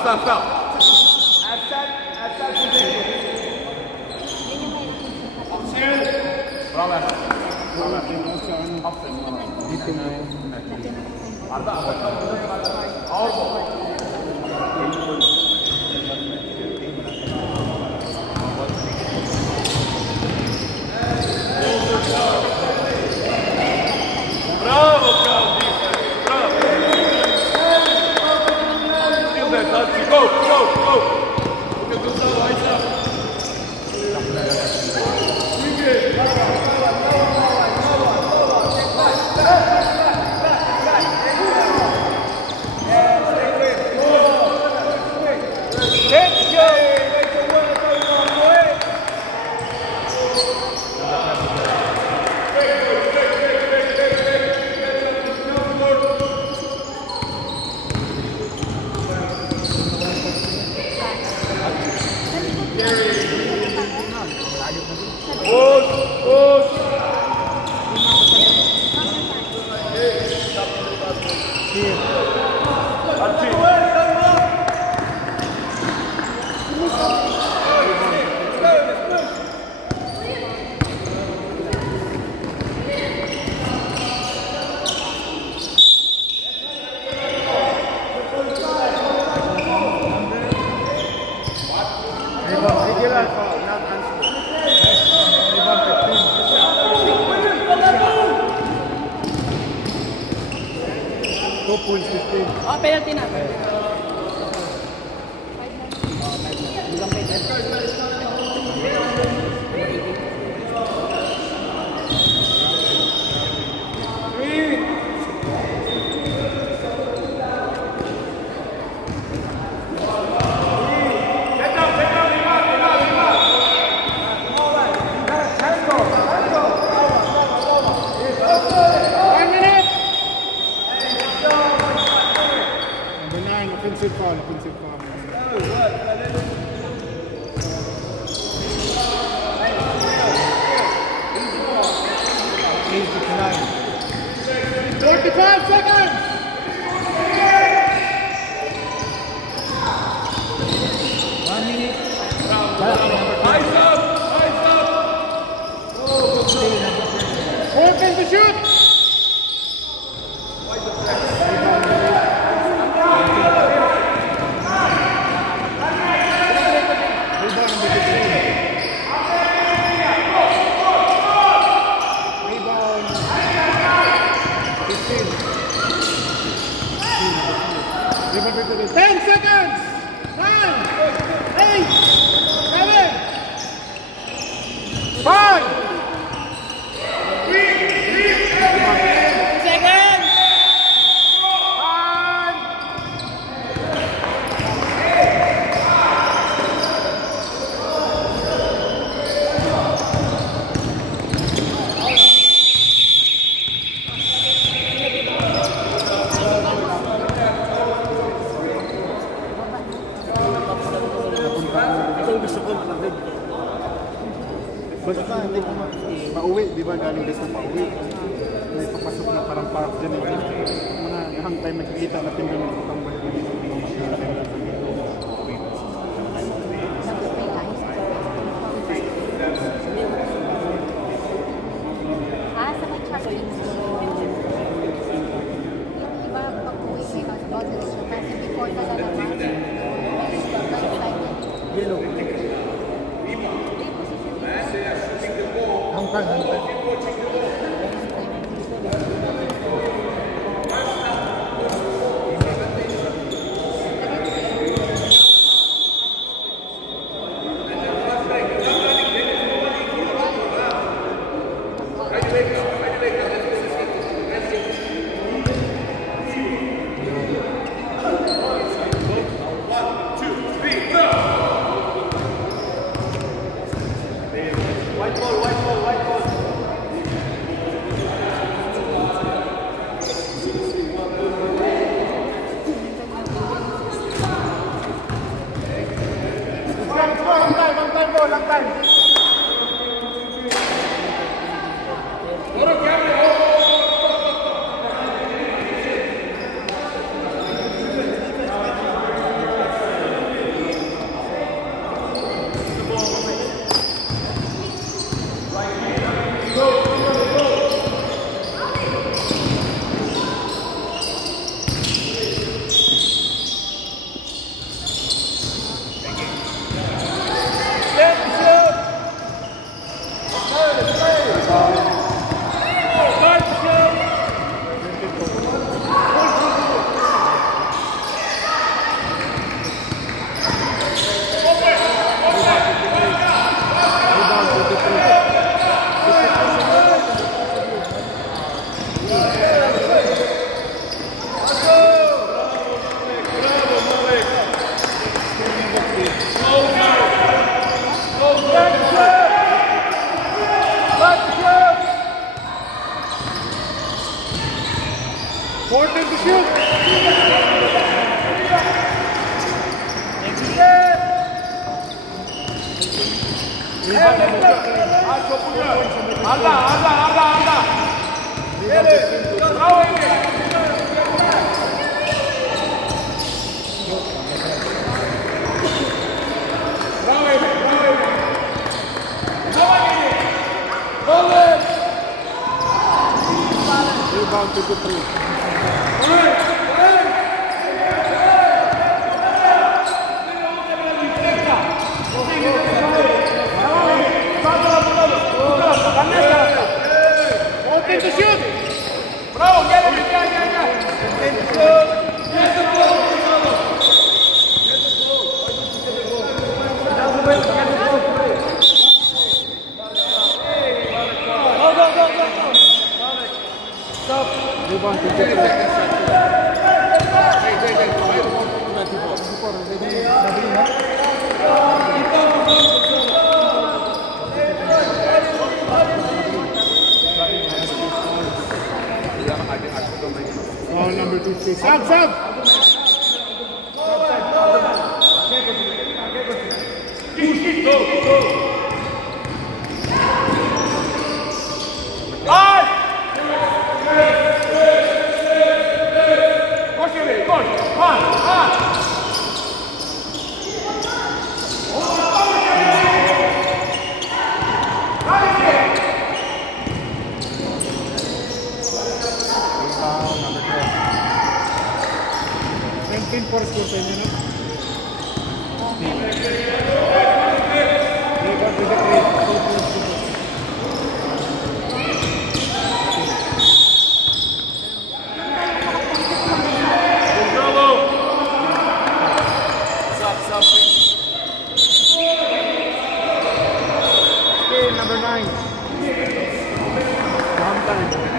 stop. Outside position. Bravo. Oh, penalty na. Offensive foul. Open to shoot! Basta hindi ko mauwi, di ba galing gusto mauwi. May papasok na parang park dyan. Mga hang time nagkikita natin doon ng tambay. Sa may charging. Yung iba pag-uwi kayo sa bottle issue kasi before na lalabas. Yellow. Hanggang. Long time. Rebound to the three. Open to shoot. Bravo, get it, Open to shoot. Get the ball. Rebound to the three. Ball number 2. Sub. For score sa inyo, no? Rebound to the three. Okay, number 9. One time.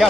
Yeah,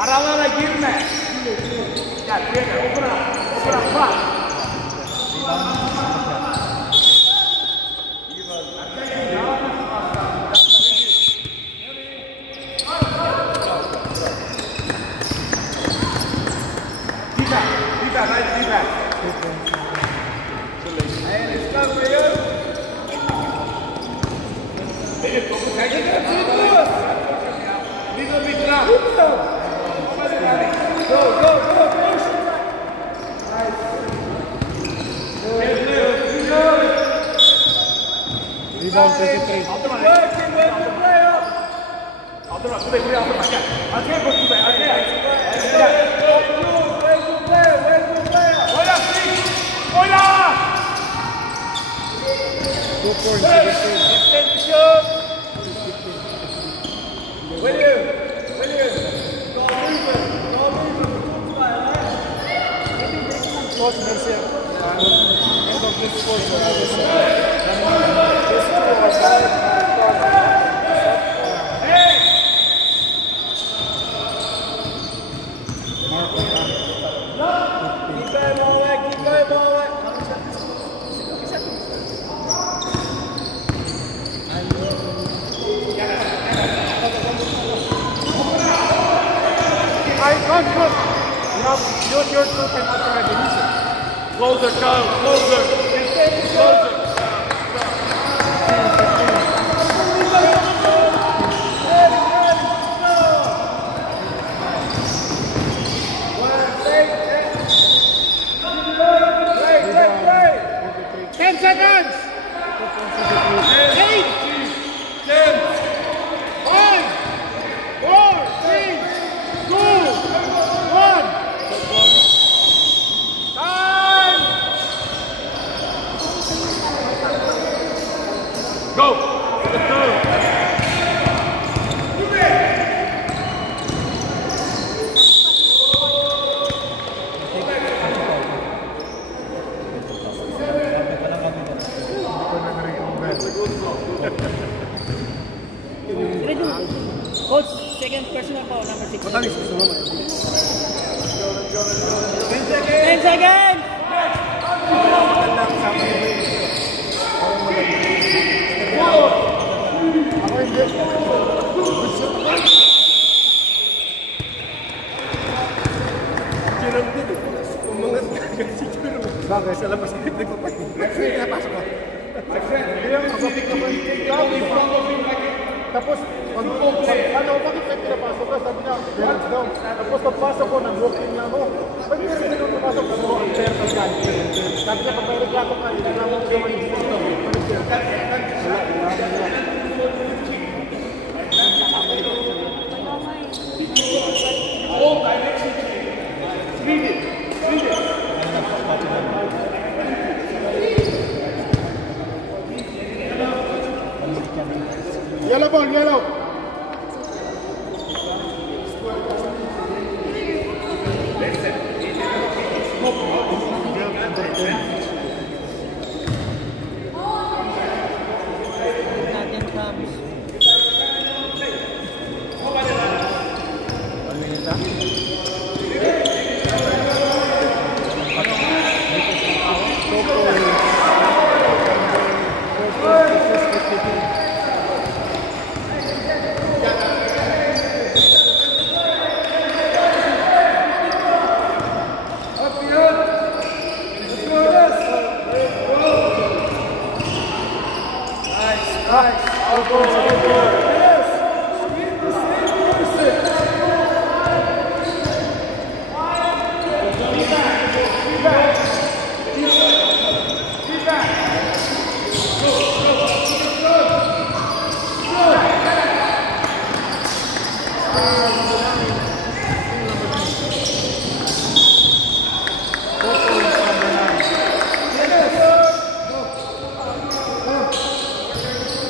Aralara girme. Gel buraya gel. O bırak bak. Defense, nice defense. Hey, let's go for you. Hey, topu sen gel. Little bit now. Go, go, go, push. Rebound 23. Your two can authorize the mission. Closer, Kyle, closer. Closer. Coach, second personal foul, number 6. 10 seconds! Bagay, sa labas ng hindi ko pa. Referee, napasok ka. Referee, magpapik naman. Tapos, bakit may pinapasok ka? Sabi niya, hands down. Tapos, pagpasok ko, nag-walking na ako. Pag meron din ako napasok, unfair ka ka. Sabi niya, pag may reklamo ka, hindi na mo naman yung gusto. Yellow ball, yellow. Natin comes.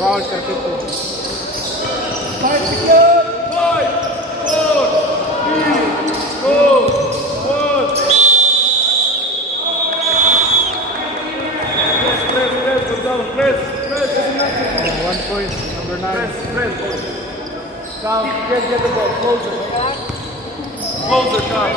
Foul, 32. 5 seconds. 5, 4, 3, 2, 1. Press, go down, press. 1 point, number 9. Press. Down, get the ball, closer. Closer, down.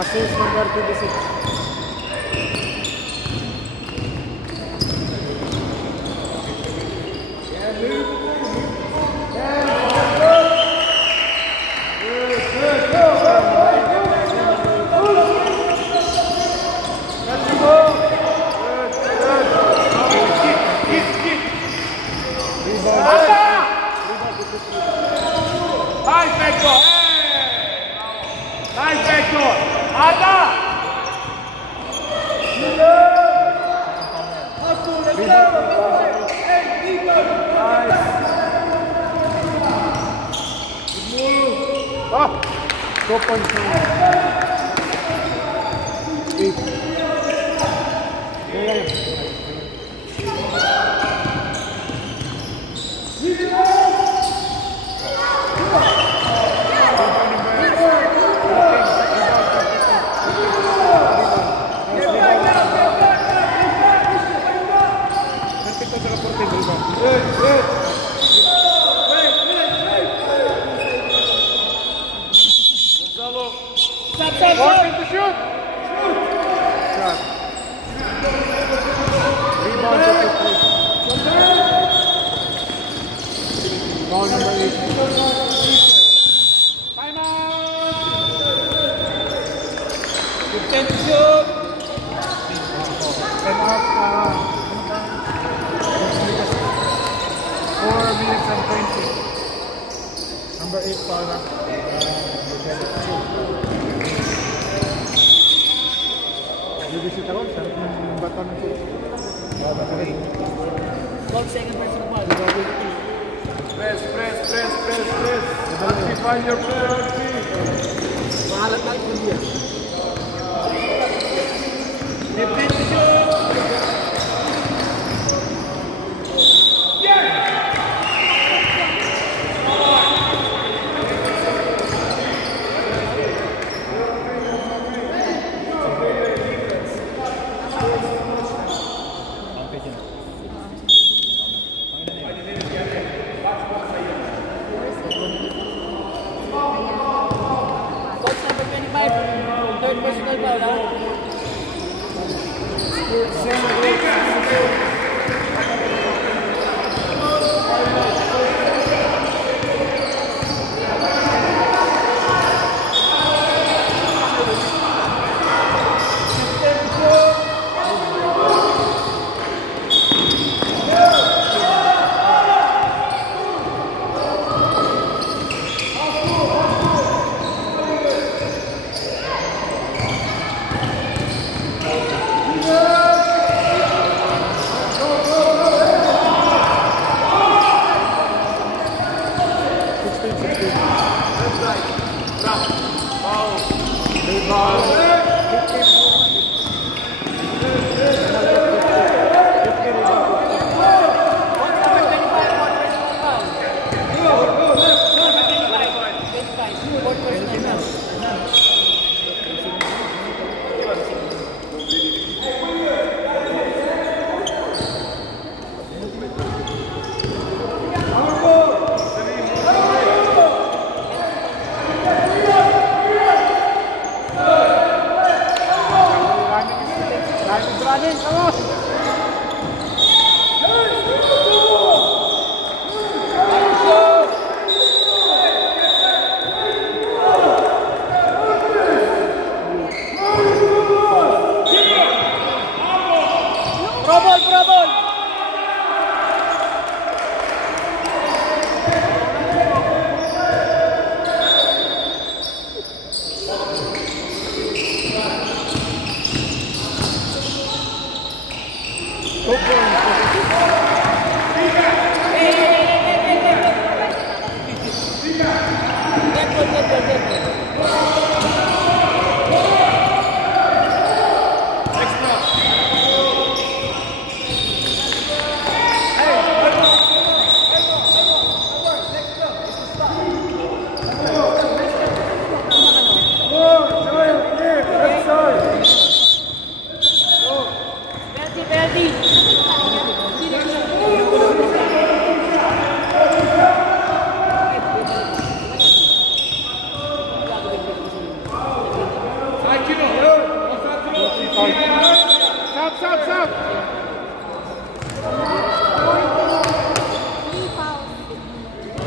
Assist number 26. points now. 8. Working to shoot. Shot. Rebound to 3. Foul number 8. Time out. 15 to shoot. 10 out. 4 minutes and 20. Number 8 foul na. Bibisit ako, sarap ng baton ko. 12 second personal foul. Press. Define your priority. Mahalat lang kung diyan. 15 to shoot. Coach number 25. Third personal foul. Stop!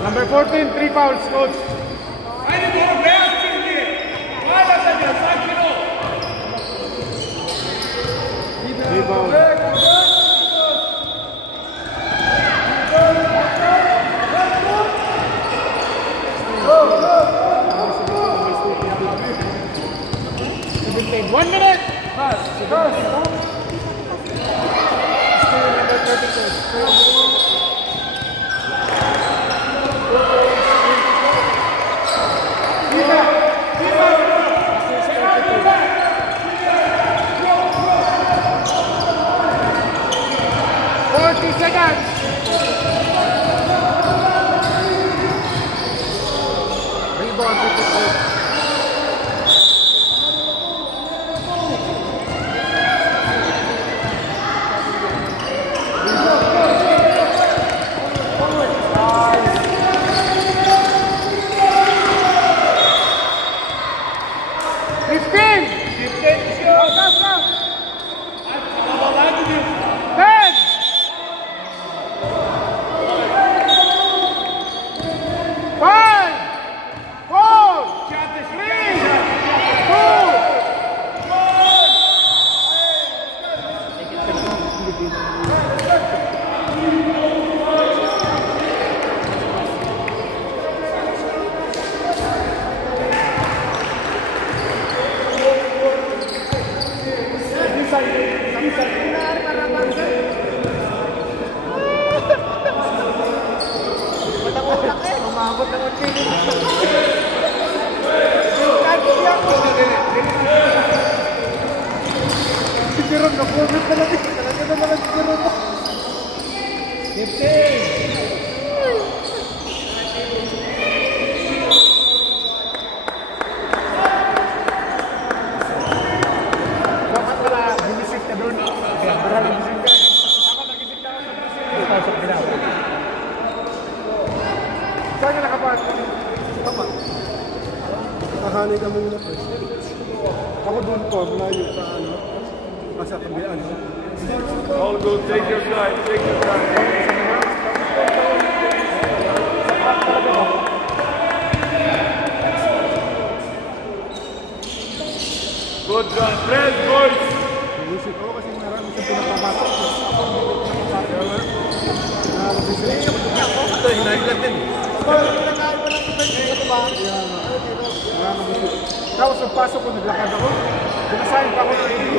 Number 14, 3 fouls, coach. Rebound. One minute! Pass. Still number 32. Viva! Matang-utak eh. Umabot ng unti. Si Jerome, na-comment na lang. Talaga na lang si Jerome. 15. Dapat wala, binisik ka doon. Para binisik ka. Ako nagisik na ako sa binisik. Pasok din ako. Saan ka nakapasok? Tama. Kahanay ka muna po. Ako doon po, malayo sa ano. Sa kabilaan. All good. Take your time. Take your time. Good run. Press, boys. Binisik ako kasi marami sa pinapapasok. Ako hindi ko pinapapasok. Binisik ako. Ito, hinahiglat din. Tapos nagpasok ko, naglakad ako. Pinasahin pa ako ng